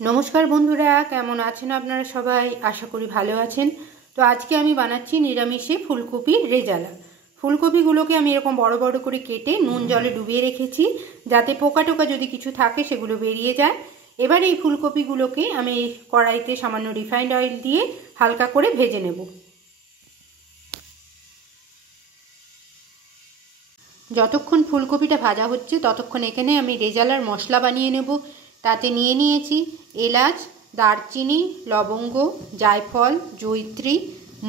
নমস্কার বন্ধুরা, কেমন আছেন আপনারা সবাই? আশা করি ভালো আছেন। তো আজকে আমি বানাচ্ছি নিরামিষে ফুলকপির রেজালা। ফুলকপিগুলোকে আমি এরকম বড় বড় করে কেটে নুন জলে ডুবিয়ে রেখেছি, যাতে পোকা টোকা যদি কিছু থাকে সেগুলো বেরিয়ে যায়। এবার এই ফুলকপিগুলোকে আমি কড়াইতে সামান্য রিফাইন্ড অয়েল দিয়ে হালকা করে ভেজে নেব। যতক্ষণ ফুলকপিটা ভাজা হচ্ছে ততক্ষণ এখানে আমি রেজালার মশলা বানিয়ে নেব। তাতে নিয়েছি এলাচ, দারচিনি, লবঙ্গ, জায়ফল, জয়িত্রী,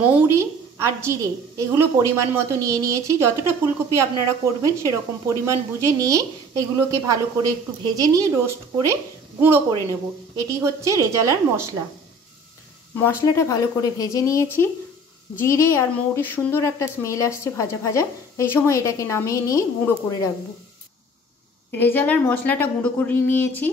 মৌরি আর জিরে। এগুলো পরিমাণ মতো নিয়েছি। যতটা ফুলকপি আপনারা করবেন সেরকম পরিমাণ বুঝে নিয়ে এগুলোকে ভালো করে একটু ভেজে নিয়ে রোস্ট করে গুঁড়ো করে নেব। এটি হচ্ছে রেজালার মশলা। মশলাটা ভালো করে ভেজে নিয়েছি। জিরে আর মৌরির সুন্দর একটা স্মেল আসছে ভাজা ভাজা। এই সময় এটাকে নামিয়ে নিয়ে গুঁড়ো করে রাখবো। রেজালার মশলাটা গুঁড়ো করে নিয়েছি।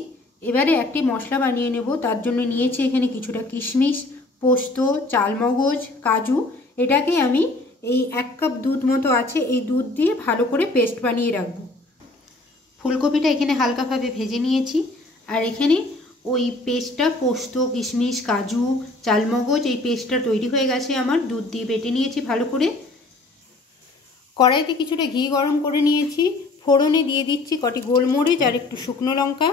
এবারে একটি মশলা বানিয়ে নেব। তার জন্য নিয়েছি এখানে কিছুটা কিশমিশ, পোস্ত, চালমগজ, কাজু। এটাকে আমি এই 1 কাপ দুধ মতো আছে, এই দুধ দিয়ে ভালো করে পেস্ট বানিয়ে রাখবো। ফুলকপিটা এখানে হালকাভাবে ভেজে নিয়েছি। আর এখানে ওই পেস্টটা, পোস্ত, কিশমিশ, কাজু, চালমগজ, এই পেস্টটা তৈরি হয়ে গেছে আমার। দুধ দিয়ে বেটে নিয়েছি ভালো করে। কড়াইতে কিছুটা ঘি গরম করে নিয়েছি। ফোড়নে দিয়ে দিচ্ছি কটি গোলমরিচ আর একটু শুকনো লঙ্কা।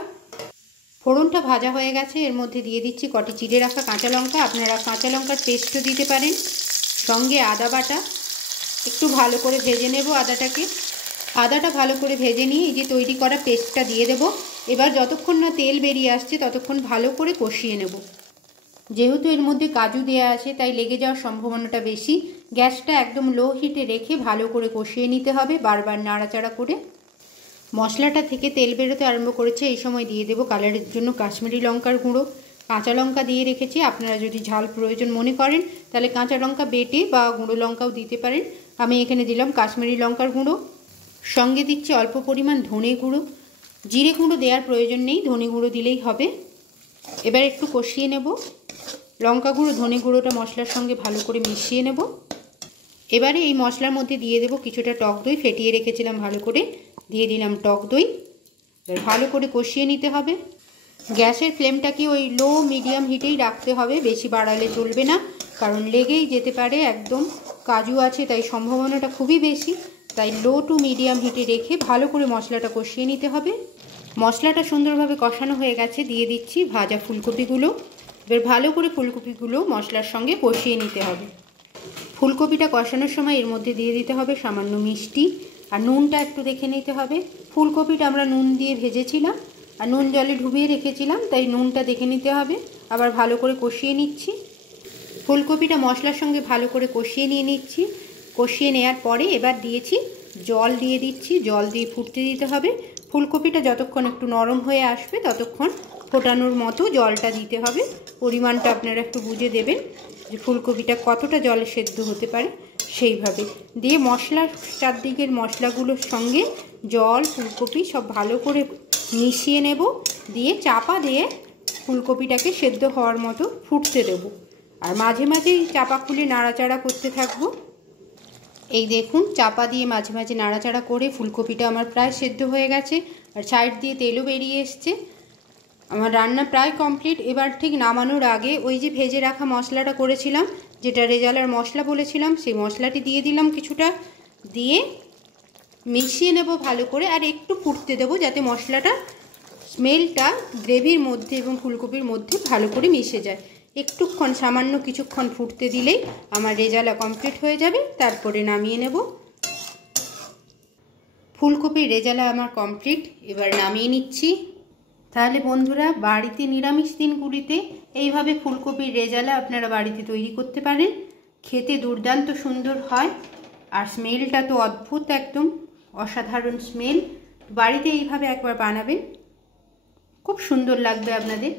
ফোড়নটা ভাজা হয়ে গেছে, এর মধ্যে দিয়ে দিচ্ছি কটি চিড়ে রাখা কাঁচা লঙ্কা। আপনারা কাঁচা লঙ্কার পেস্টও দিতে পারেন। সঙ্গে আদা বাটা। একটু ভালো করে ভেজে নেব আদাটাকে। আদাটা ভালো করে ভেজে নিয়ে এই যে তৈরি করা পেস্টটা দিয়ে দেব। এবার যতক্ষণ না তেল বেরিয়ে আসছে ততক্ষণ ভালো করে কষিয়ে নেব। যেহেতু এর মধ্যে কাজু দেওয়া আছে তাই লেগে যাওয়ার সম্ভাবনাটা বেশি। গ্যাসটা একদম লো হিটে রেখে ভালো করে কষিয়ে নিতে হবে, বারবার নাড়াচাড়া করে। মশলাটা থেকে তেল বেরোতে আরম্ভ করেছে। এই সময় দিয়ে দেব কালারের জন্য কাশ্মীরি লঙ্কার গুঁড়ো। কাঁচা লঙ্কা দিয়ে রেখেছি। আপনারা যদি ঝাল প্রয়োজন মনে করেন তাহলে কাঁচা লঙ্কা বেটে বা গুঁড়ো লঙ্কাও দিতে পারেন। আমি এখানে দিলাম কাশ্মীরি লঙ্কার গুঁড়ো। সঙ্গে দিচ্ছি অল্প পরিমাণ ধনে গুঁড়ো। জিরে গুঁড়ো দেওয়ার প্রয়োজন নেই, ধনে গুঁড়ো দিলেই হবে। এবার একটু কষিয়ে নেব। লঙ্কা গুঁড়ো, ধনে গুঁড়োটা মশলার সঙ্গে ভালো করে মিশিয়ে নেব। এবারে এই মশলার মধ্যে দিয়ে দেব কিছুটা টক দই, ফেটিয়ে রেখেছিলাম ভালো করে। দিয়ে দিলাম টক দই। এবার ভালো করে কষিয়ে নিতে হবে। গ্যাসের ফ্লেমটাকে ওই লো মিডিয়াম হিটেই রাখতে হবে, বেশি বাড়ালে চলবে না, কারণ লেগেই যেতে পারে। একদম কাজু আছে তাই সম্ভাবনাটা খুবই বেশি। তাই লো টু মিডিয়াম হিটে রেখে ভালো করে মশলাটা কষিয়ে নিতে হবে। মশলাটা সুন্দরভাবে কষানো হয়ে গেছে, দিয়ে দিচ্ছি ভাজা ফুলকপিগুলো। এবার ভালো করে ফুলকপিগুলো মশলার সঙ্গে কষিয়ে নিতে হবে। ফুলকপিটা কষানোর সময় এর মধ্যে দিয়ে দিতে হবে সামান্য মিষ্টি, আর নুনটা একটু দেখে নিতে হবে। ফুলকপিটা আমরা নুন দিয়ে ভেজেছিলাম আর নুন জলে ডুবিয়ে রেখেছিলাম, তাই নুনটা দেখে নিতে হবে। আবার ভালো করে কষিয়ে নিচ্ছি। ফুলকপিটা মশলার সঙ্গে ভালো করে কষিয়ে নিচ্ছি। কষিয়ে নেওয়ার পরে এবার দিয়েছি জল, দিয়ে দিচ্ছি। জল দিয়ে ফুটতে দিতে হবে। ফুলকপিটা যতক্ষণ একটু নরম হয়ে আসবে ততক্ষণ ফোটানোর মতো জলটা দিতে হবে। পরিমাণটা আপনারা একটু বুঝে দেবেন যে ফুলকপিটা কতটা জলে সেদ্ধ হতে পারে, সেইভাবে দিয়ে মশলার চারদিকের মশলাগুলোর সঙ্গে জল, ফুলকপি সব ভালো করে মিশিয়ে নেব। দিয়ে চাপা দিয়ে ফুলকপিটাকে সেদ্ধ হওয়ার মতো ফুটতে দেব। আর মাঝে মাঝেই চাপা খুলে নাড়াচাড়া করতে থাকবো। এই দেখুন, চাপা দিয়ে মাঝে মাঝে নাড়াচাড়া করে ফুলকপিটা আমার প্রায় সেদ্ধ হয়ে গেছে আর সাইড দিয়ে তেলও বেরিয়ে এসছে। আমার রান্না প্রায় কমপ্লিট। এবার ঠিক নামানোর আগে ওই যে ভেজে রাখা মশলাটা করেছিলাম, যেটা রেজালার মশলা বলেছিলাম, সেই মশলাটি দিয়ে দিলাম কিছুটা। দিয়ে মিশিয়ে নেব ভালো করে। আর একটু ফুটতে দেবো যাতে মশলাটা স্মেলটা গ্রেভির মধ্যে এবং ফুলকপির মধ্যে ভালো করে মিশে যায়। একটুক্ষণ, সামান্য কিছুক্ষণ ফুটতে দিলেই আমার রেজালা কমপ্লিট হয়ে যাবে। তারপরে নামিয়ে নেব। ফুলকপির রেজালা আমার কমপ্লিট। এবার নামিয়ে নিচ্ছি। তাহলে বন্ধুরা, বাড়িতে নিরামিষ দিনগুলিতে এইভাবে ফুলকপির রেজালা আপনারা বাড়িতে তৈরি করতে পারেন। খেতে দুর্দান্ত সুন্দর হয় আর স্মেলটা তো অদ্ভুত, একদম অসাধারণ স্মেল। বাড়িতে এইভাবে একবার বানাবেন, খুব সুন্দর লাগবে আপনাদের।